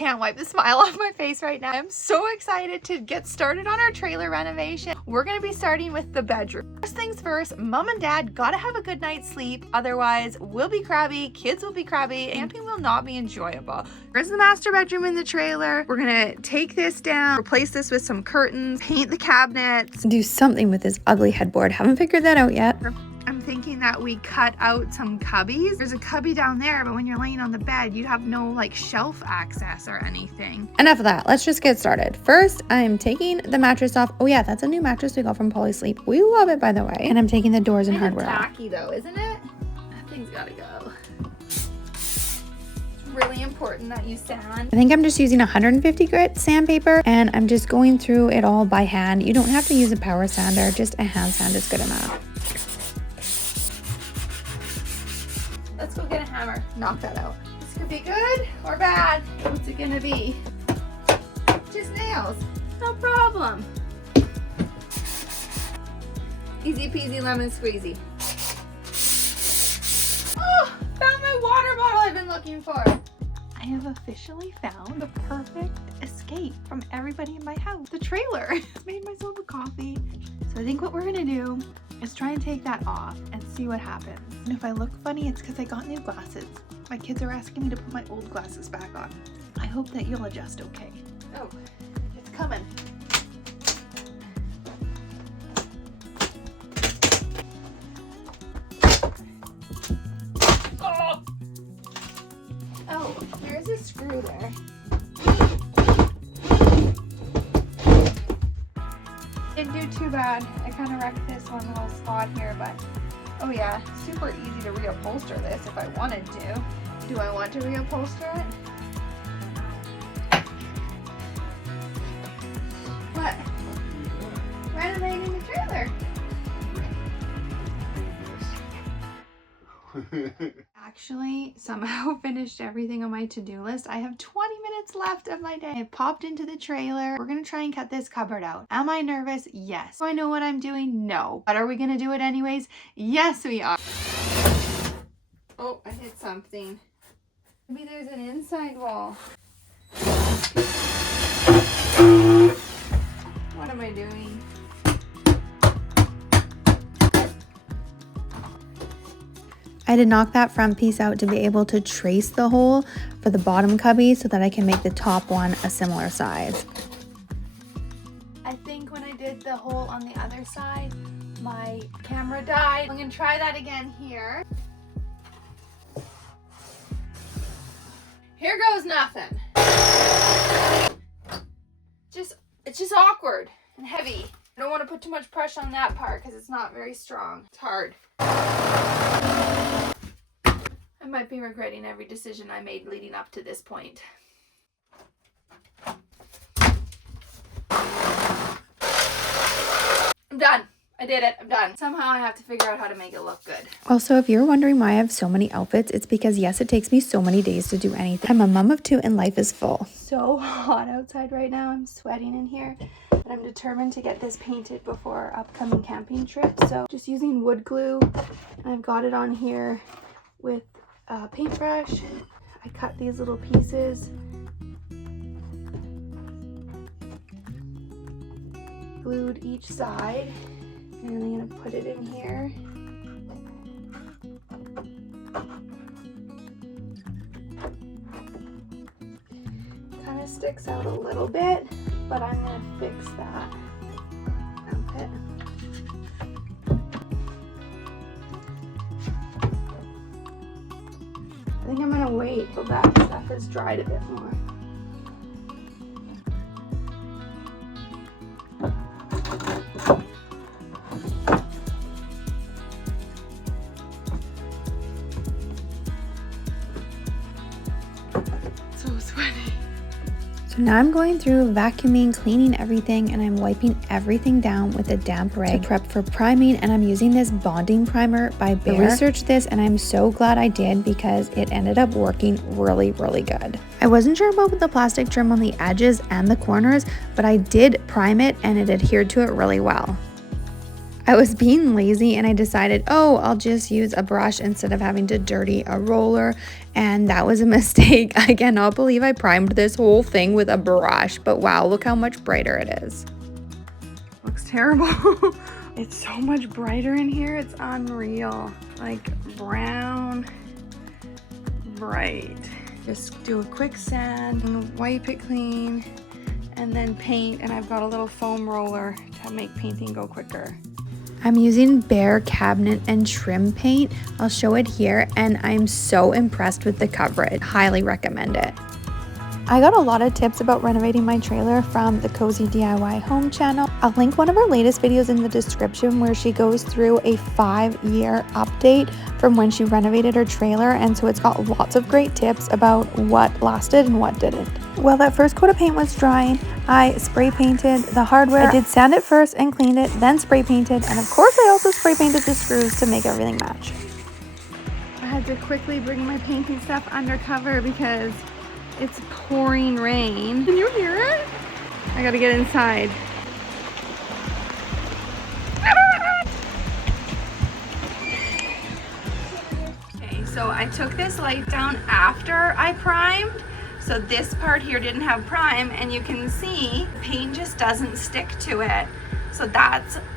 Can't wipe the smile off my face right now. I'm so excited to get started on our trailer renovation. We're gonna be starting with the bedroom. First things first, mom and dad gotta have a good night's sleep. Otherwise, we'll be crabby, kids will be crabby, camping will not be enjoyable. Here's the master bedroom in the trailer. We're gonna take this down, replace this with some curtains, paint the cabinets, do something with this ugly headboard. Haven't figured that out yet. I'm thinking that we cut out some cubbies. There's a cubby down there, but when you're laying on the bed, you'd have no like shelf access or anything. Enough of that. Let's just get started. First, I'm taking the mattress off. Oh yeah, that's a new mattress we got from Polysleep. We love it, by the way. And I'm taking the doors and hardware off. Tacky though, isn't it? That thing's gotta go. It's really important that you sand. I think I'm just using 150 grit sandpaper, and I'm just going through it all by hand. You don't have to use a power sander, just a hand sand is good enough. Let's go get a hammer, knock that out. This could be good or bad. What's it gonna be? Just nails, no problem. Easy peasy lemon squeezy. Oh, found my water bottle I've been looking for. I have officially found the perfect escape from everybody in my house. The trailer. Made myself a coffee. So I think what we're gonna do is try and take that off and see what happens. And if I look funny, it's because I got new glasses. My kids are asking me to put my old glasses back on. I hope that you'll adjust okay. Oh, it's coming. Oh, there's a screw there. Didn't do too bad. I kind of wrecked this one little spot here, but oh yeah, super easy to reupholster this if I wanted to. Do I want to reupholster it? What? Renovating the trailer. Actually, somehow finished everything on my to-do list. I have 20 minutes left of my day. I popped into the trailer. We're gonna try and cut this cupboard out. Am I nervous? Yes. Do I know what I'm doing? No. But are we gonna do it anyways? Yes, we are. Oh, I hit something. Maybe there's an inside wall. What am I doing? I had to knock that front piece out to be able to trace the hole for the bottom cubby so that I can make the top one a similar size. I think when I did the hole on the other side, my camera died. I'm gonna try that again here. Here goes nothing. It's just awkward and heavy. I don't want to put too much pressure on that part because it's not very strong. It's hard. I might be regretting every decision I made leading up to this point. I'm done. I did it. I'm done. Somehow I have to figure out how to make it look good. Also, if you're wondering why I have so many outfits, it's because yes, it takes me so many days to do anything. I'm a mom of two and life is full. So hot outside right now. I'm sweating in here. But I'm determined to get this painted before our upcoming camping trip. So just using wood glue. And I've got it on here with a paintbrush. I cut these little pieces. Glued each side. And I'm going to put it in here. Kind of sticks out a little bit, but I'm going to fix that. Okay. I think I'm going to wait till that stuff has dried a bit more. Now I'm going through vacuuming, cleaning everything, and I'm wiping everything down with a damp rag to prep for priming, and I'm using this bonding primer by Bear. I researched this and I'm so glad I did because it ended up working really, really good. I wasn't sure about the plastic trim on the edges and the corners, but I did prime it and it adhered to it really well. I was being lazy and I decided, oh, I'll just use a brush instead of having to dirty a roller. and that was a mistake. I cannot believe I primed this whole thing with a brush, but wow, look how much brighter it is. Looks terrible. It's so much brighter in here, it's unreal. Like brown, bright. Just do a quick sand and wipe it clean and then paint, and I've got a little foam roller to make painting go quicker. I'm using bare cabinet and trim paint. I'll show it here, and I'm so impressed with the coverage. Highly recommend it. I got a lot of tips about renovating my trailer from the Cozy DIY Home channel. I'll link one of her latest videos in the description where she goes through a 5-year update from when she renovated her trailer, and so it's got lots of great tips about what lasted and what didn't. Well, that first coat of paint was drying. I spray painted the hardware. I did sand it first and cleaned it, then spray painted, and of course I also spray painted the screws to make everything match. I had to quickly bring my painting stuff under cover because it's pouring rain. Can you hear it? I gotta get inside. Okay, so I took this light down after I primed. So this part here didn't have prime, and you can see paint just doesn't stick to it. So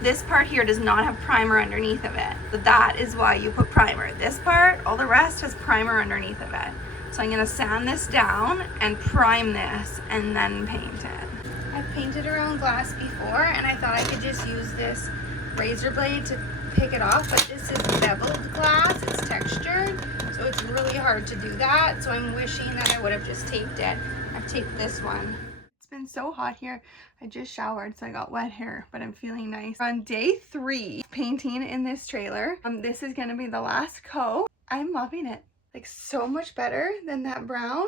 this part here does not have primer underneath of it. So that is why you put primer. This part, all the rest has primer underneath of it. So I'm gonna sand this down and prime this and then paint it. I've painted around glass before, and I thought I could just use this razor blade to pick it off, but this is beveled glass, it's textured, so it's really hard to do that. So I'm wishing that I would have just taped it. I've taped this one. It's been so hot here. I just showered, so I got wet hair, but I'm feeling nice. On day 3, painting in this trailer, this is gonna be the last coat. I'm loving it. Like so much better than that brown.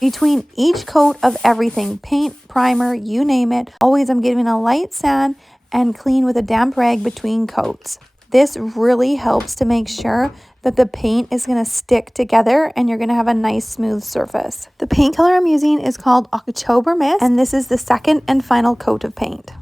Between each coat of everything, paint, primer, you name it, always I'm giving a light sand and clean with a damp rag between coats. This really helps to make sure that the paint is going to stick together and you're going to have a nice smooth surface. The paint color I'm using is called October Mist, and this is the second and final coat of paint.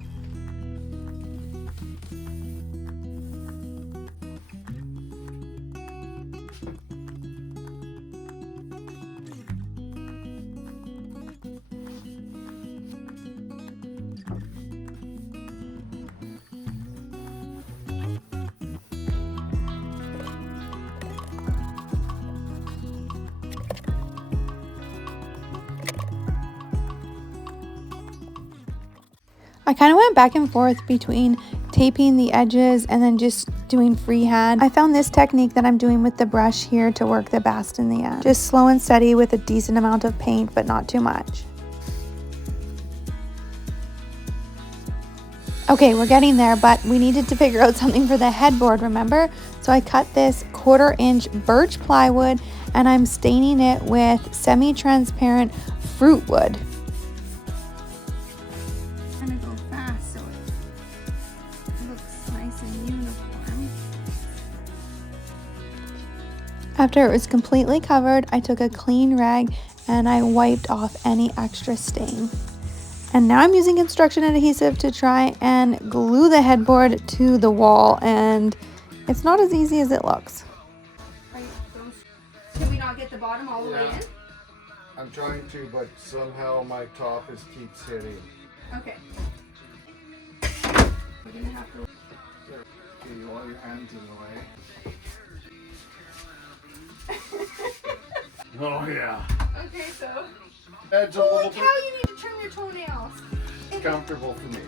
I kind of went back and forth between taping the edges and then just doing freehand. I found this technique that I'm doing with the brush here to work the best in the end. Just slow and steady with a decent amount of paint, but not too much. Okay, we're getting there, but we needed to figure out something for the headboard, remember? So I cut this 1/4-inch birch plywood and I'm staining it with semi-transparent fruit wood. After it was completely covered, I took a clean rag and I wiped off any extra stain. And now I'm using construction adhesive to try and glue the headboard to the wall, and it's not as easy as it looks. Can we not get the bottom all the way in? I'm trying to, but somehow my top keeps hitting. Okay. We're gonna have to... Okay, you want your hands in the way. Oh yeah. Okay, so. Edge a Holy little cow, bit. you need to trim your toenails. Comfortable for me.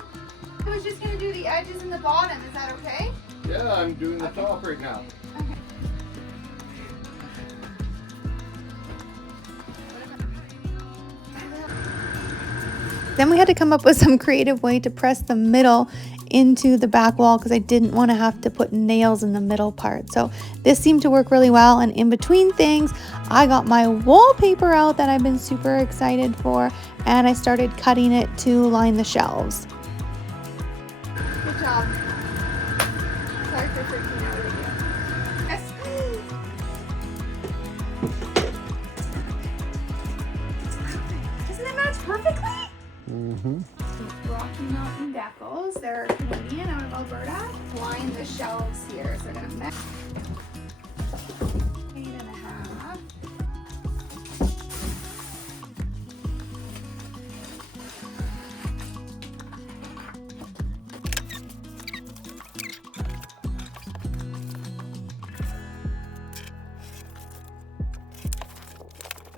I was just gonna do the edges and the bottom. Is that okay? Yeah, I'm doing the top right now. Okay. Then we had to come up with some creative way to press the middle into the back wall because I didn't want to have to put nails in the middle part. So this seemed to work really well, and in between things I got my wallpaper out that I've been super excited for, and I started cutting it to line the shelves. Good job. Sorry for freaking out again. Yes. Doesn't it match perfectly? Mm-hmm. Rocky Mountain decals. They're Canadian, out of Alberta. Line the shelves here, so they're gonna mix. 8.5.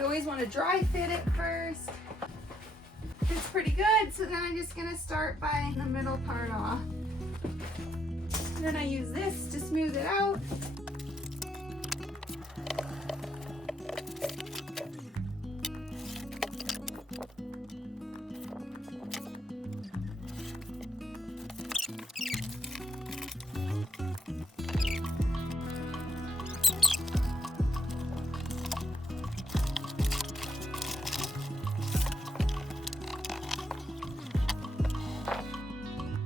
always want to dry fit it first. It's pretty good, so then I'm just gonna start by the middle part off. And then I use this to smooth it out.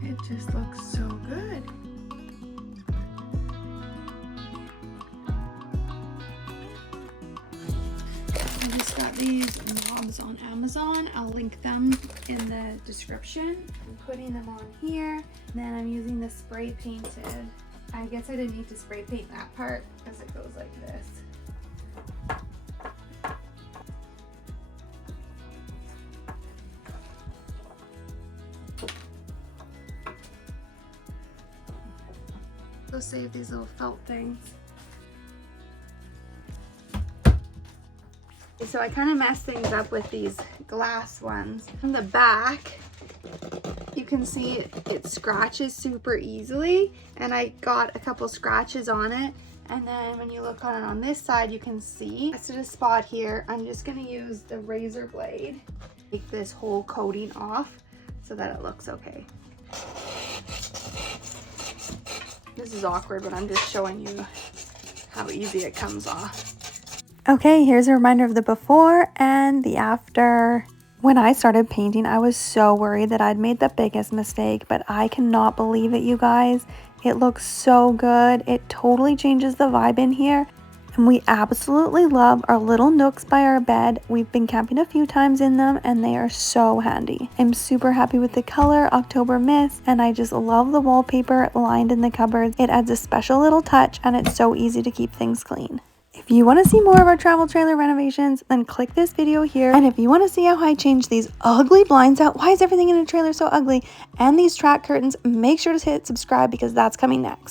It just looks so good. I just got these knobs on Amazon. I'll link them in the description. I'm putting them on here. And then I'm using the spray painted. I guess I didn't need to spray paint that part because it goes like this. Go save these little felt things. So I kind of messed things up with these glass ones. On the back, you can see it scratches super easily, and I got a couple scratches on it. And then when you look on it on this side, you can see it's a spot here. I'm just gonna use the razor blade, take this whole coating off so that it looks okay. This is awkward, but I'm just showing you how easy it comes off. Okay, here's a reminder of the before and the after. When I started painting, I was so worried that I'd made the biggest mistake, but I cannot believe it, you guys. It looks so good. It totally changes the vibe in here. And we absolutely love our little nooks by our bed. We've been camping a few times in them and they are so handy. I'm super happy with the color October Mist, and I just love the wallpaper lined in the cupboards. It adds a special little touch and it's so easy to keep things clean. If you want to see more of our travel trailer renovations, then click this video here. And if you want to see how I change these ugly blinds out, why is everything in a trailer so ugly, and these track curtains, make sure to hit subscribe because that's coming next.